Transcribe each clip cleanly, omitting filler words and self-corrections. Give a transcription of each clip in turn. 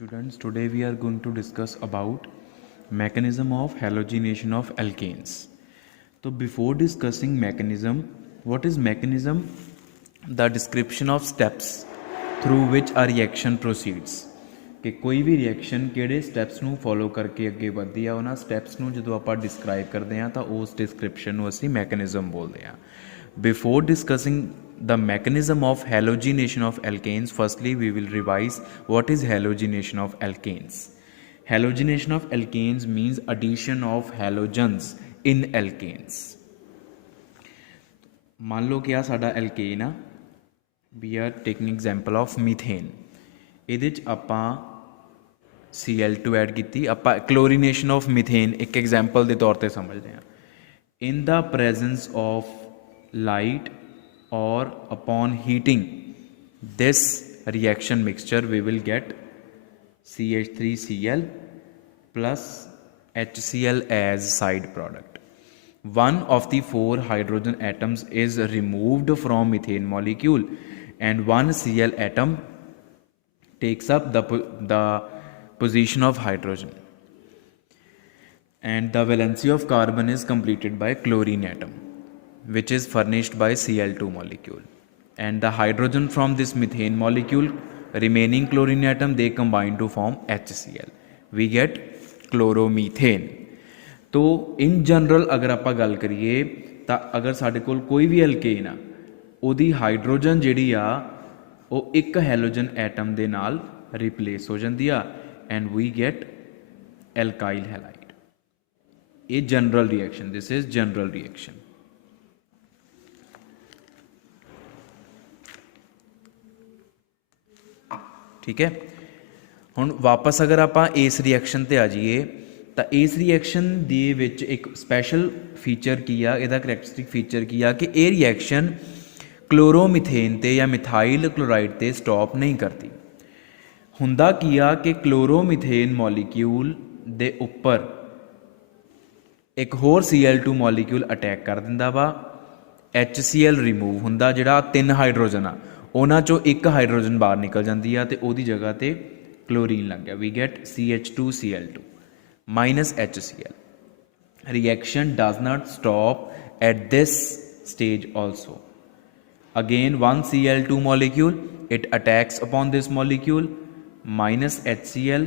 Students, today we are going to discuss about mechanism of halogenation of alkanes. So before discussing mechanism, what is mechanism? The description of steps through which a reaction proceeds. कि कोई भी reaction किहड़े steps ਨੂੰ follow ਕਰਕੇ ਅੱਗੇ ਵਧਦੀ ਆ ਉਹਨਾਂ steps ਨੂੰ ਜਦੋਂ ਆਪਾਂ ਡਿਸਕ੍ਰਾਈਬ ਕਰਦੇ ਆ ਤਾਂ ਉਸ ਡਿਸਕ੍ਰਿਪਸ਼ਨ ਨੂੰ ਅਸੀਂ ਮੈਕੈਨਿਜ਼ਮ ਬੋਲਦੇ ਆ Before discussing the mechanism of halogenation of alkanes, firstly we will revise what is halogenation of alkanes. Halogenation of alkanes means addition of halogens in alkanes. मान लो कि आ साडा alkane uh, we are taking example of methane. ਇਹਦੇ 'ਚ ਆਪਾਂ Cl2 add ਕੀਤੀ, ਆਪਾਂ chlorination of methane एक example ਦੇ ਤੌਰ 'ਤੇ ਸਮਝਦੇ ਹਾਂ. In the presence of light or upon heating this reaction mixture, we will get CH3Cl plus HCl as side product. One of the 4 hydrogen atoms is removed from methane molecule and one Cl atom takes up the position of hydrogen, and the valency of carbon is completed by chlorine atom, which is furnished by Cl2 molecule, and the hydrogen from this methane molecule remaining chlorine atom they combine to form HCl. We get chloromethane. तो in general अगर आप गल करिए तो अगर साढ़े कोल कोई भी एल्केन आ उहदी हाइड्रोजन जिहड़ी आ वो एक हैलोजन एटम दे नाल रिप्लेस हो जाती आ and we get alkyl halide. A general reaction, this is general reaction. ठीक है, हुण वापस अगर आप इस रिएक्शन ते आ जाइए तो इस रिएक्शन दे विच एक स्पैशल फीचर की आ, इहदा करैक्टरिस्टिक फीचर की आ कि ये रिएक्शन क्लोरोमीथेन ते या मिथाइल क्लोराइड ते स्टॉप नहीं करती. हुंदा की आ कि क्लोरोमीथेन मॉलीक्यूल दे उपर एक होर Cl2 मॉलीक्यूल अटैक कर दिंदा वा. HCl रिमूव हुंदा, जिहड़ा 3 हाइड्रोजन आ उन्हां चों एक हाइड्रोजन बाहर निकल जाती है तो उहदी जगह ते क्लोरीन लग गया. We get CH2Cl2 minus HCl. Reaction does not stop at this stage also. Again one Cl2 molecule, it attacks upon this molecule minus HCl,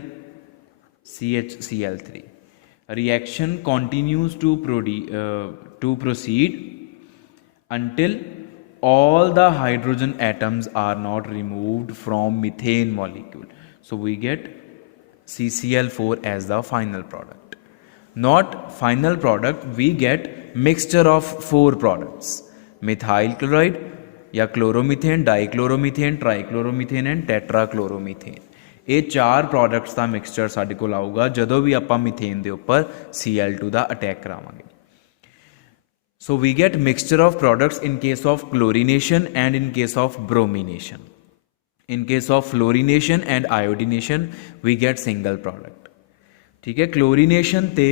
CHCl3. Reaction continues to proceed until all the hydrogen atoms are not removed from methane molecule. So we get CCl4 as the final product. Not final product, we get mixture of 4 products: methyl chloride या chloromethane, dichloromethane, ट्राइक्लोरोमीथेन and टेट्राक्लोरोमीथेन. ये 4 products का mixture साडे कोल आऊगा जदों भी आपां methane दे उपर Cl2 का attack करावांगे. So we get mixture of products in case of chlorination and in case of bromination. In case of fluorination and iodination we get single product. ठीक है, chlorination ते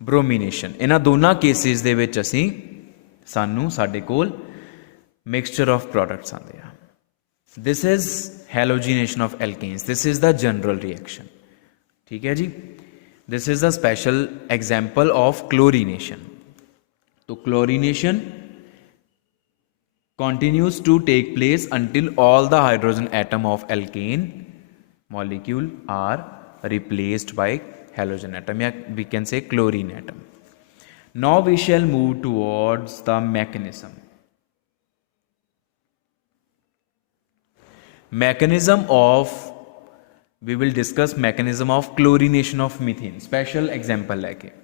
bromination इन्हां दोनों केसेस दे विच असीं सानू साडे कोल mixture of products आते हैं. This is halogenation of alkanes. This is the general reaction. ठीक है जी. This is the special example of chlorination. तो chlorination continues to take place until all the hydrogen atom of alkane molecule are replaced by halogen atom, या we can say chlorine atom. Now we shall move towards the mechanism. We will discuss mechanism of chlorination of methane. Special example like it.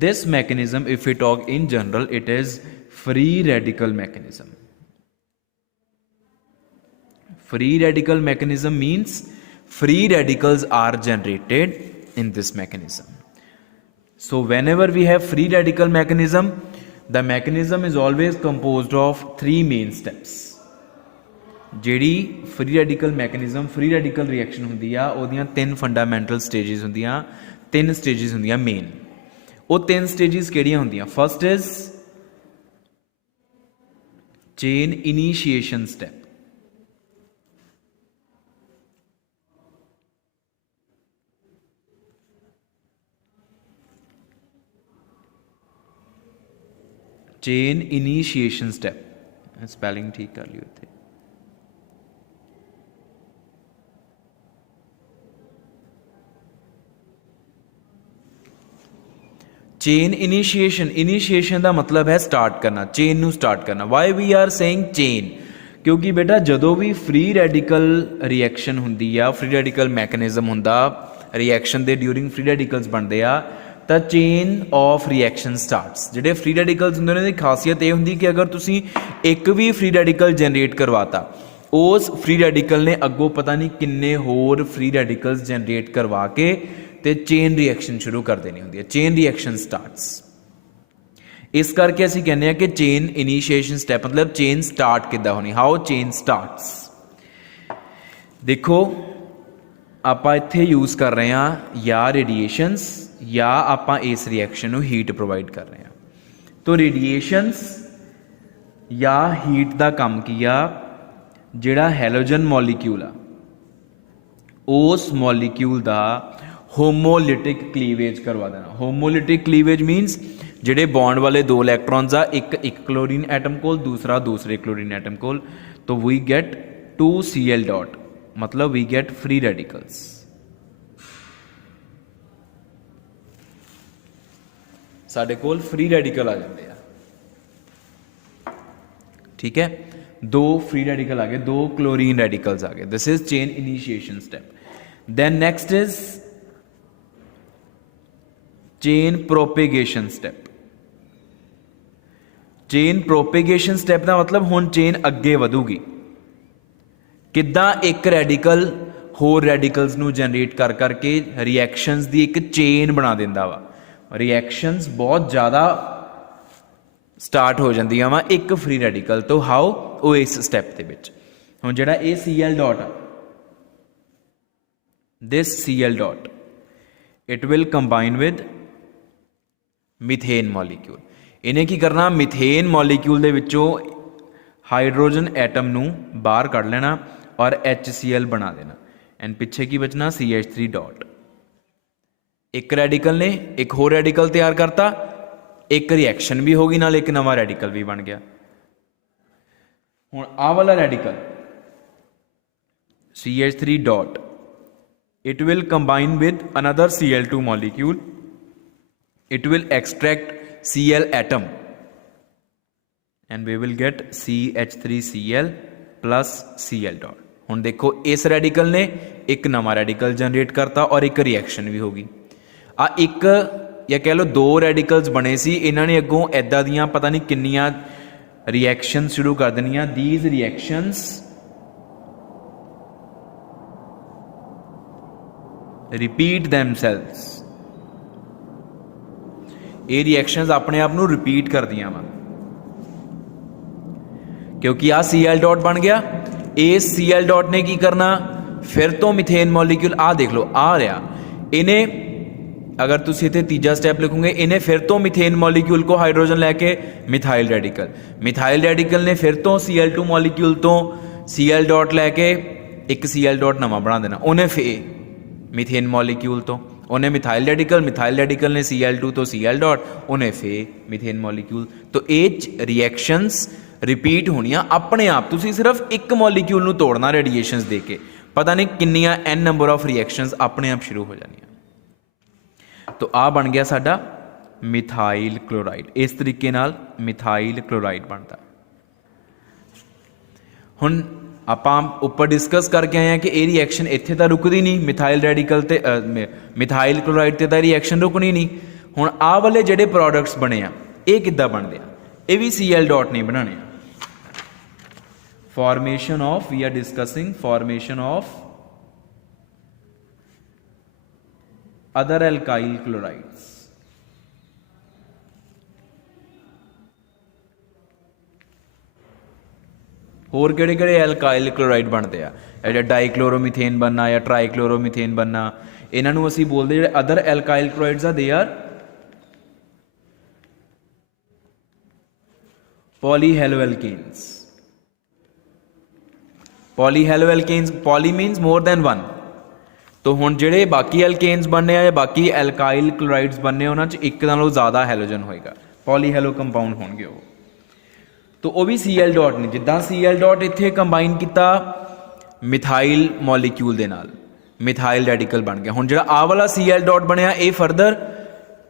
This mechanism, if we talk in general, it is free radical mechanism. Free radical mechanism means free radicals are generated in this mechanism. So whenever we have free radical mechanism, the mechanism is always composed of 3 main steps. ਜਿਹੜੀ free radical mechanism free radical reaction होंदी आ ਉਹਦੀਆਂ 3 fundamental stages होंदियां, 3 stages होंदियां main. ਉਹ 3 stages ਕਿਹੜੀਆਂ ਹੁੰਦੀਆਂ? First is chain initiation step. Chain initiation step, spelling ठीक कर लियो इत्थे। चेन इनीशिएशन, इनीशिएशन का मतलब है स्टार्ट करना, चेन नू स्टार्ट करना। Why we are saying chain, क्योंकि बेटा जदों भी फ्री रैडिकल रिएक्शन हुंदी आ, फ्री रैडिकल मैकेनिज्म हुंदा रिएक्शन दे ड्यूरिंग फ्री रैडिकल्स बनते आ, तो चेन ऑफ रिएक्शन स्टार्ट्स। जिहड़े फ्री रैडिकल्स हुंदे उन्हां दी खासियत ये हुंदी कि अगर तुसीं एक भी फ्री रैडिकल जनरेट करवाता, उस फ्री रैडिकल ने अगों पता नहीं किन्ने होर फ्री रैडिकल्स जनरेट करवा के ते चेन रिएक्शन शुरू कर देनी होंदी है, चेन रिएक्शन स्टार्ट्स। इस करके असीं कहने कि चेन इनीशिएशन स्टैप मतलब चेन स्टार्ट किद्दां होनी, हाउ चेन स्टार्ट्स। देखो आपां इत्थे यूज़ कर रहे हैं या रेडिएशंस या आपां इस रिएक्शन नूं हीट प्रोवाइड कर रहे हैं। तो रेडिएशंस या हीट दा काम किया, जिहड़ा हैलोजन मॉलीक्यूल आ उस मॉलीक्यूल दा होमोलिटिक क्लीवेज करवा देना। होमोलिटिक क्लीवेज मीनस जिहड़े बॉन्ड वाले दो इलैक्ट्रॉन्स आ, एक क्लोरीन एटम कोल, दूसरा दूसरे क्लोरीन एटम कोल, तो वी गेट 2Cl डॉट, मतलब वी गेट फ्री रेडिकल्स। साडे कोल फ्री रेडिकल आ जाते हैं, ठीक है, दो फ्री रेडिकल आ गए, दो क्लोरीन रेडिकल्स आ गए। This is chain initiation step. Then next is chain propagation step. Chain propagation step का मतलब हुण चेन अगे वधूगी किद्दां, एक रेडिकल होर रेडिकल्स नूं जनरेट कर करके रिएक्शंस दी एक चेन बना दिंदा वा। रिएक्शंस बहुत ज़्यादा स्टार्ट हो जांदियां वा एक फ्री रेडिकल तो। हाउ, वो इस स्टैप दे विच हुण जिहड़ा ये Cl डॉट आ, this Cl dot it will combine with methane molecule. इन्हें की करना, मिथेन मॉलीक्यूल दे विचों हाइड्रोजन एटम नूं बाहर कढ़ लेना और HCl बना देना, एंड पिछे की बचना CH3 डॉट। एक रेडिकल ने एक होर रेडिकल तैयार करता, एक रिएक्शन भी होगी नाल एक नवा रेडिकल भी बन गया। हुण आ वाला radical CH3 dot it will combine with another Cl2 molecule, it will extract Cl atom and we will get CH3Cl plus Cl dot। हुण देखो इस रेडिकल ने एक नवा रेडिकल जनरेट करता और एक रिएक्शन भी होगी। आ एक या कह लो दो रेडिकल्स बने सी, इन्हां ने अगों इदां दियां पता नहीं किन्नियां रिएक्शन शुरू कर देनियां। दीज रिएक्शंस रिपीट दैमसेल्व्स, ये रिएक्शंस अपने आप नूं रिपीट कर दियां वा, क्योंकि आ Cl डॉट बन गया। इस Cl डॉट ने की करना, फिर तो मिथेन मॉलीक्यूल आ देख लो आ रहा, इन्हें अगर तुम इतने तीजा स्टैप लिखोगे, इन्हें फिर तो मिथेन मॉलीक्यूल को हाइड्रोजन लैके मिथाइल रेडिकल, मिथाइल रेडिकल ने फिर तो Cl2 मॉलीक्यूल तो Cl डॉट लैके एक Cl डॉट नवा बना देना, उन्हें फिर मिथेन मॉलीक्यूल तो उन्हें मिथाइल रेडिकल, मिथाइल रेडिकल ने Cl2 तो Cl डॉट, उन्हें फिर मिथेन मॉलीक्यूल। तो ये रिएक्शंस रिपीट होनियां अपने आप। तुसी सिर्फ एक मॉलीक्यूल नूं तोड़ना रेडिएशंस दे के, पता नहीं किन्नियां n नंबर ऑफ रिएक्शंस अपने आप शुरू हो जानियां। तो आ बन गया साडा मिथाइल क्लोराइड। इस तरीके नाल मिथाइल क्लोराइड बनता। हुण आपां उपर डिस्कस करके आए हैं कि ये रिएक्शन इत्थे तां रुकदी नहीं, मिथाइल रेडिकल ते मिथाइल क्लोराइड ते तां रिएक्शन रुकनी नहीं। हुण आ वाले जिहड़े प्रोडक्ट्स बने आ, ये किद्दां बनदे आ, ये भी Cl डॉट नहीं बनाने। Formation of, we are discussing formation of other alkyl chlorides. होर किहड़े किहड़े एल्काइल क्लोराइड बनते हैं, जो डाईक्लोरोमीथेन बनना या ट्राईक्लोरोमीथेन बनना, इन्हां नूं असीं बोलदे जिहड़े अदर एल्काइल क्लोराइड्स आ, they are polyhaloalkanes. Polyhaloalkanes, poly means more than one. तो हुण जिहड़े बाकी एल्केन्स बनने या बाकी एल्काइल क्लोराइड्स बनने, उन्हां च एक नालों ज़्यादा हैलोजन होएगा, पॉलीहेलो कंपाउंड होणगे वो। तो वह भी Cl डॉट ने जिदा Cl डॉट इत्थे कंबाइन किया मिथाइल मॉलीक्यूल दे नाल, मिथाइल रेडिकल बन गया। हुण जिहड़ा आ वाला Cl डॉट बनया ये फरदर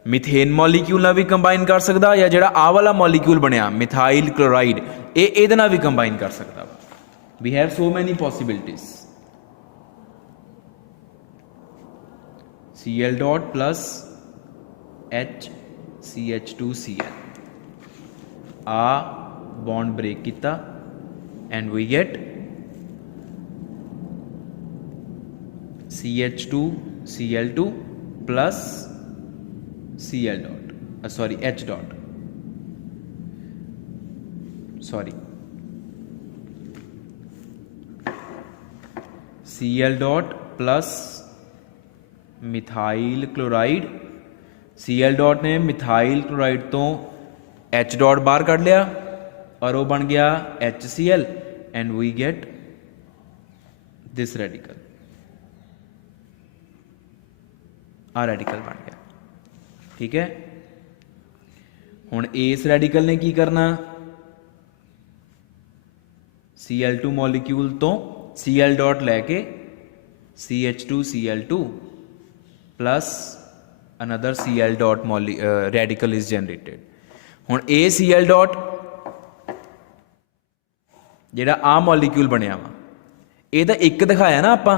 मिथेन मॉलीक्यूल नाल भी कंबाइन कर सकदा, या जिहड़ा आ वाला मॉलीक्यूल बनया मिथाइल क्लोराइड ये इहदे नाल भी कंबाइन कर सकदा। We have so many possibilities. Cl dot plus HCH2Cl आ बॉन्ड ब्रेक किया and we get CH2Cl2 plus Cl dot sorry H dot sorry Cl dot plus methyl chloride. Cl dot ने methyl chloride तो H dot बाहर कढ़ लिया और वो बन गया HCl and we get this radical, आ रेडिकल बन गया। ठीक है, हुण इस रेडिकल ने की करना Cl2 मॉलीक्यूल तो Cl डॉट लैके CH2Cl2 plus another Cl dot radical is generated. हुण ए Cl डॉट जिहड़ा आ मॉलीक्यूल बनया वा ਇਹਦਾ एक दिखाया ना आपां,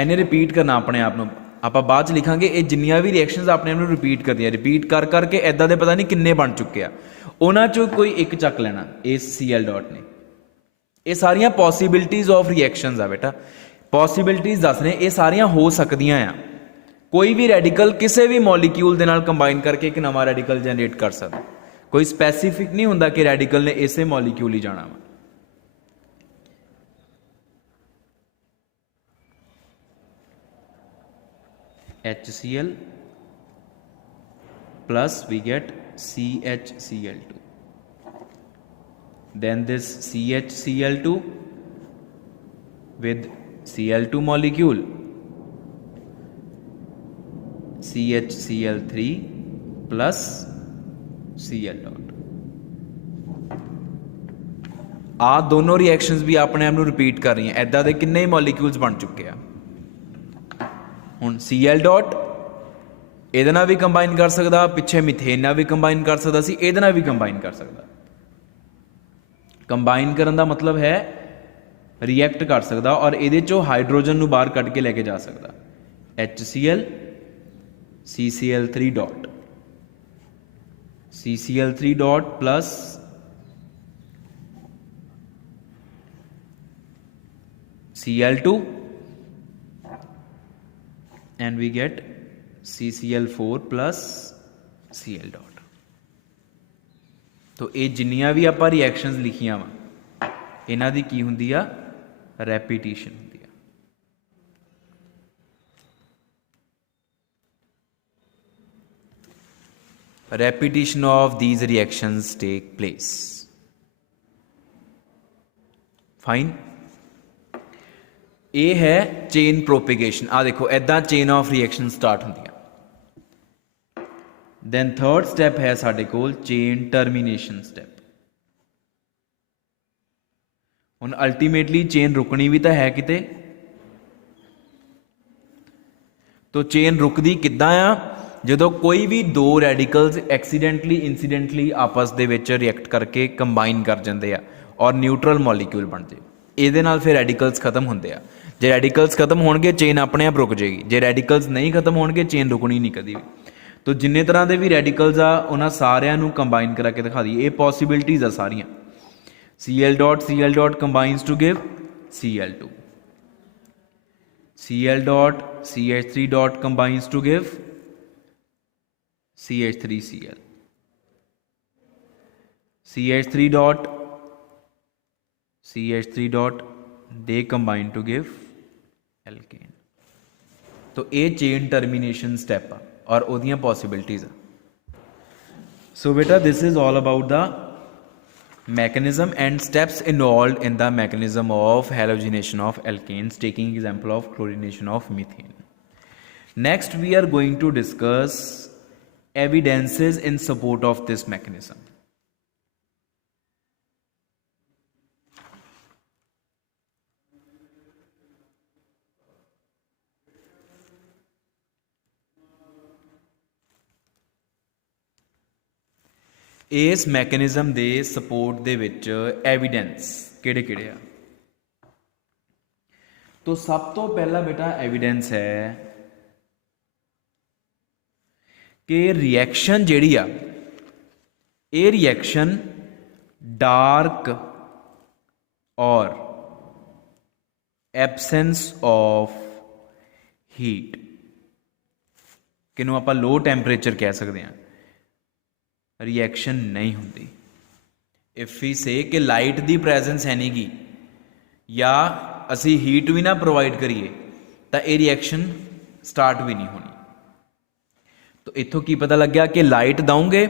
एने रिपीट करना अपने आप ਨੂੰ। ਆਪਾਂ बाद च लिखांगे ये जिन्नियां भी रिएक्शनस अपने आप ਨੂੰ रिपीट करदियां, रिपीट कर करके इदां दे पता नहीं किन्ने बन चुके आ, ਉਹਨਾਂ ਚੋਂ कोई एक ਚੱਕ ਲੈਣਾ इस Cl डॉट ने। ये सारियां पॉसिबिलिटीज़ ऑफ रिएक्शनस आ बेटा, पॉसिबिलिटीज़ दस रहे ये सारियां हो सकदियां आ। कोई भी रेडिकल किसी भी मॉलीक्यूल दे नाल कंबाइन करके एक नवा रेडिकल जनरेट कर सकदा, कोई स्पैसीफिक नहीं हुंदा कि रेडिकल ने इसे मॉलीक्यूल ही जाना वा। HCl plus we get CHCl2, then this CHCl2 with Cl2 molecule CHCl3 plus Cl dot. आ दोनों रिएक्शंस भी अपने आप को रिपीट कर रही हैं, इदां दे किन्ने मॉलीक्यूल्स बन चुके हैं। हुण Cl डॉट ਇਹਦੇ ਨਾਲ भी कंबाइन कर सकता, पिछे मिथेन ਨਾਲ भी कंबाइन कर सकता सी, ਇਹਦੇ ਨਾਲ भी कंबाइन कर सकता। कंबाइन करन दा मतलब है रिएक्ट कर सकता और ਇਹਦੇ ਚੋਂ हाइड्रोजन ਨੂੰ बाहर कट के लेके जा सकता। HCl CCl3 dot, CCl3 dot plus Cl2 and we get CCl4 plus Cl dot. तो ये जिन्नियां भी आपां रिएक्शनस लिखियां वा इन्हां दी की हुंदी आ, रैपीटिशन हुंदी आ। Repetition of these reactions take place. Fine. ये है चेन प्रोपिगेशन। आ देखो इदां चेन ऑफ रिएक्शन स्टार्ट होंदियां। दैन थर्ड स्टैप है साडे कोल चेन टर्मीनेशन स्टैप। हुण अल्टीमेटली चेन रुकनी भी तो है किते, तो चेन रुकदी किद्दां आ ਜਦੋਂ कोई भी दो रैडिकल्स एक्सीडेंटली इंसीडेंटली आपस दे विच रिएक्ट करके कंबाइन कर जाते हैं और न्यूट्रल मॉलीक्यूल बन जाए, ये नाल फिर रैडिकल्स खत्म होंगे आ। जे रैडिकल्स खत्म होणगे चेन अपने आप रुक जाएगी, जे रैडिकल्स नहीं खत्म होणगे चेन रुकनी नहीं कभी भी। तो जिन्ने तरह के भी रैडिकल्स आ उन्हां सारियां नूं कंबाइन करा के दिखा दी, ये पॉसिबिलिटीज़ आ सारियां। Cl dot combines to give Cl2, Cl dot CH3 dot combines to give CH3Cl, CH3 dot they combine to give alkane। तो ये चेन टर्मिनेशन स्टेप आ और ओदियां पॉसिबिलिटीज आ। सो बेटा this is all about the mechanism and steps involved in the mechanism of halogenation of alkanes, taking example of chlorination of methane. Next we are going to discuss evidences in support of this mechanism. इस mechanism के support दे विच evidence किहड़े किहड़े आ? तो सब तो पहला बेटा evidence है कि reaction जिहड़ी आ, ये रिएक्शन डार्क और एबसेंस ऑफ हीट, किनू आपां लो टैंपरेचर कह सकते हैं, रिएक्शन नहीं होती। इफ वी से कि लाइट की प्रैजेंस है नहीं गी या असी हीट भी ना प्रोवाइड करिए तो ये रिएक्शन स्टार्ट भी नहीं होनी। तो इत्थों की पता लग्या कि लाइट दोगे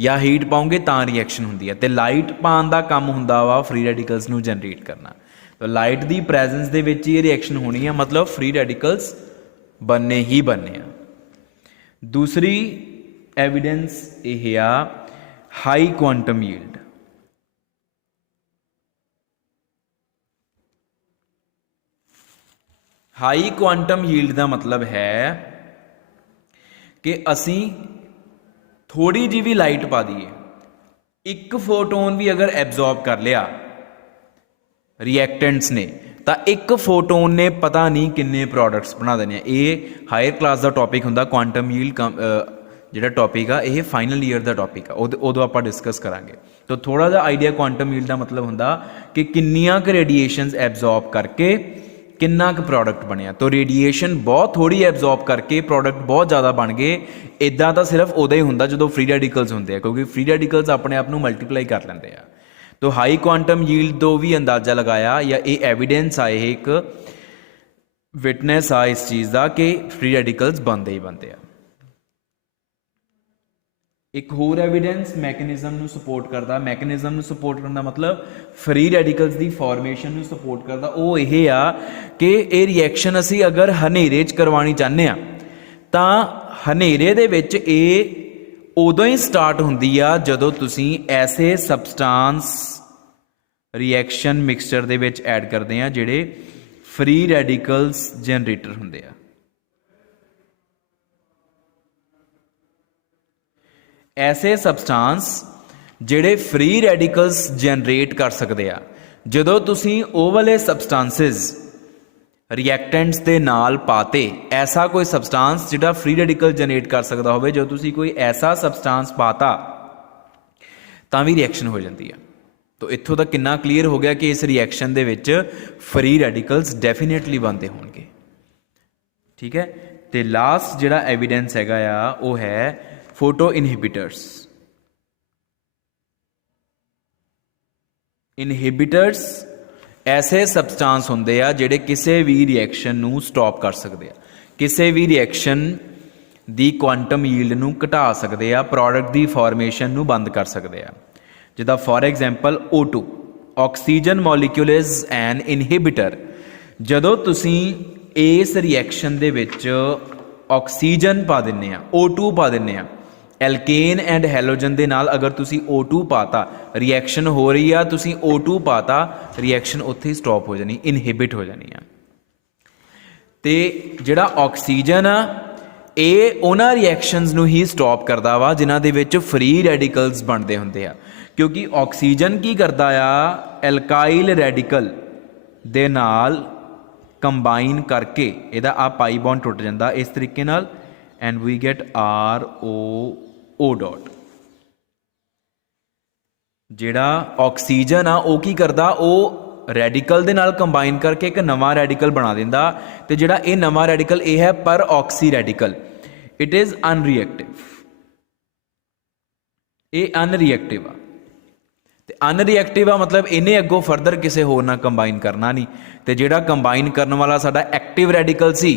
या हीट पाओगे तो रिएक्शन होंदी है, तो लाइट पाने का काम हुंदा वा फ्री रेडिकल्स नू जनरेट करना। तो लाइट की प्रैजेंस दे विच ये रिएक्शन होनी है, मतलब फ्री रेडिकल्स बनने ही बनने हैं। दूसरी एविडेंस यह आ high quantum yield. High quantum yield का मतलब है कि असी थोड़ी जी भी लाइट पा दिए, एक फोटोन भी अगर एब्जॉर्ब कर लिया रिएक्टेंट्स ने, तो एक फोटोन ने पता नहीं किन्ने प्रोडक्ट्स बना देने। ये हायर क्लास का टॉपिक होंदा क्वांटम यील्ड, जिहड़ा टॉपिक आ ये फाइनल ईयर का टॉपिक आ, उदों आपां डिस्कस करांगे। तो थोड़ा जिहा आइडिया क्वांटम यील्ड का मतलब होंदा कि किन्नियां क रेडिएशनस एब्जॉर्ब करके किन्ना क प्रोडक्ट बनया। तो रेडिएशन बहुत थोड़ी एब्जॉर्ब करके प्रोडक्ट बहुत ज़्यादा बन गए। इदा तो सिर्फ उदों ही होंदा जो फ्री रेडिकल्स होंदे आ, क्योंकि फ्री रेडिकल्स अपने आप को मल्टीप्लाई कर लेंदे आ। तो हाई क्वांटम यील्ड तो भी अंदाजा लगाया या ये एविडेंस आए एक विटनेस आ इस चीज़ का कि फ्री रेडिकल्स बनते ही बनते हैं। एक होर एविडेंस मैकेनिज्म नू सपोर्ट करता, मैकेनिज्म नू सपोर्ट करना मतलब फ्री रेडिकल्स की फॉर्मेशन नू सपोर्ट करता, वो ये आ कि ये रिएक्शन असी अगर हनेरे च करवानी चाहते हैं तो हनेरे दे विच ये उदों ही स्टार्ट होंदी आ जदों तुसी ऐसे सबसटांस रिएक्शन मिक्सचर दे विच ऐड करते हैं जिहड़े फ्री रेडिकल्स जनरेटर होंदे आ। ऐसे सबसटांस जिहड़े फ्री रेडिकल्स जनरेट कर सकते आ, जदों तुसी ਉਹ वाले सबसटांसिस रिएक्टेंट्स के नाल पाते, ऐसा कोई सबसटांस जिहड़ा फ्री रेडिकल जनरेट कर सकता हो, जो तुसी कोई ऐसा सबसटांस पाता तां भी रिएक्शन हो जाती है। तो इत्थों तक कितना क्लीयर हो गया कि इस रिएक्शन दे विच फ्री रेडिकल्स डेफिनेटली बनते होंगे। ठीक है, तो लास्ट जिहड़ा एविडेंस हैगा आ वो है फोटो इनहिबिटर्स। इनहिबिटर्स ऐसे सबसटांस होंदे आ जिहड़े किसी भी रिएक्शन नू स्टॉप कर सकते हैं, किसी भी रिएक्शन दी क्वांटम यील्ड नू घटा सकते हैं, प्रोडक्ट दी फॉर्मेशन नू बंद कर सकते हैं। जिदा for example O2 oxygen molecule is an inhibitor. जदों तुसी इस रिएक्शन दे विच ऑक्सीजन पा दिन्ने आ, O2 पा दिन्ने आ, एल्केन एंड हैलोजन दे नाल अगर तुसी O2 पाता, रिएक्शन हो रही है, तुसी O2 पाता, रिएक्शन उत्थे ही स्टॉप हो जानी, इनहिबिट हो जानी है। तो जिहड़ा ऑक्सीजन आ ये उन्हां रिएक्शनस नूं ही स्टॉप करदा वा जिन्हां दे विच फ्री रेडिकल्स बनते होंदे आ, क्योंकि ऑक्सीजन की करता आ एल्काइल रेडिकल दे नाल कंबाइन करके इहदा आ पाई बॉन्ड टुट जांदा इस तरीके नाल, and we get ROO dot. जिहड़ा ऑक्सीजन आ वो की करदा, वो रेडिकल दे नाल कंबाइन करके एक नवा रेडिकल बना दिंदा, ते जिहड़ा ये नवा रेडिकल ये है पर oxy radical, it is unreactive, ये अनरिएक्टिव आ। ते अनरिएक्टिव आ मतलब इन्हें अगों फरदर किसी होर नाल कंबाइन करना नहीं, तो जिहड़ा कंबाइन करने वाला साडा एक्टिव रेडिकल सी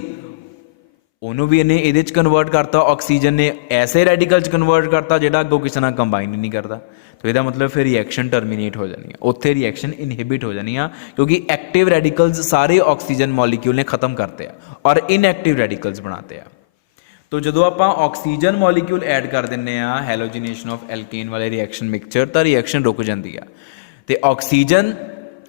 उन्होंने भी इन्हें ये कन्वर्ट करता, ऑक्सीजन ने ऐसे रेडिकल कन्वर्ट करता जिहड़ा अगों किसी नाल कंबाइन ही नहीं करता। तो यदा मतलब फिर रिएक्शन टर्मीनेट हो जानी है, उत्थे रिएक्शन इनहिबिट हो जानी है, क्योंकि एक्टिव रेडिकल्स सारे ऑक्सीजन मॉलिक्यूल ने खत्म करते हैं और इनएक्टिव रेडिकल्स बनाते हैं। तो जो आप ऑक्सीजन मॉलिक्यूल ऐड कर दें हैलोजिनेशन ऑफ एल्केन वाले रिएक्शन मिक्सचर, तो रिएक्शन रुक जाती है। तो ऑक्सीजन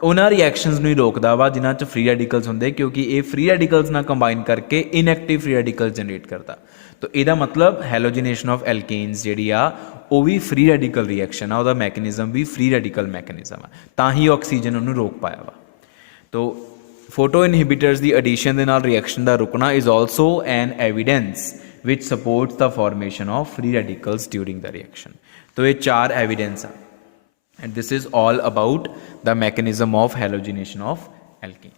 उन्होंने रिएक्शनस नहीं रोकता वा जिन्हां च फ्री रेडिकल्स होंदे, क्योंकि ये फ्री रेडिकल्स ना कंबाइन करके इनएक्टिव फ्री रेडिकल्स जनरेट करता। तो ਇਹਦਾ मतलब ਹੈਲੋਜੀਨੇਸ਼ਨ ਆਫ ਐਲਕੇਨਸ ਜਿਹੜੀ ਆ ਉਹ ਵੀ ਫ੍ਰੀ ਰੈਡੀਕਲ ਰਿਐਕਸ਼ਨ ਆ, ਉਹਦਾ ਮੈਕੈਨਿਜ਼ਮ ਵੀ ਫ੍ਰੀ ਰੈਡੀਕਲ ਮੈਕੈਨਿਜ਼ਮ ਆ, ਤਾਂ ਹੀ ਆਕਸੀਜਨ ਉਹਨੂੰ ਰੋਕ ਪਾਇਆ ਵਾ। ਤੋ ਫੋਟੋ ਇਨਹਿਬਿਟਰਸ ਦੀ ਐਡੀਸ਼ਨ ਦੇ ਨਾਲ ਰਿਐਕਸ਼ਨ ਦਾ ਰੁਕਣਾ is also N evidence which sports the formation of free radicals during the reaction. तो ये 4 एविडेंस है, and this is all about the mechanism of halogenation of alkene.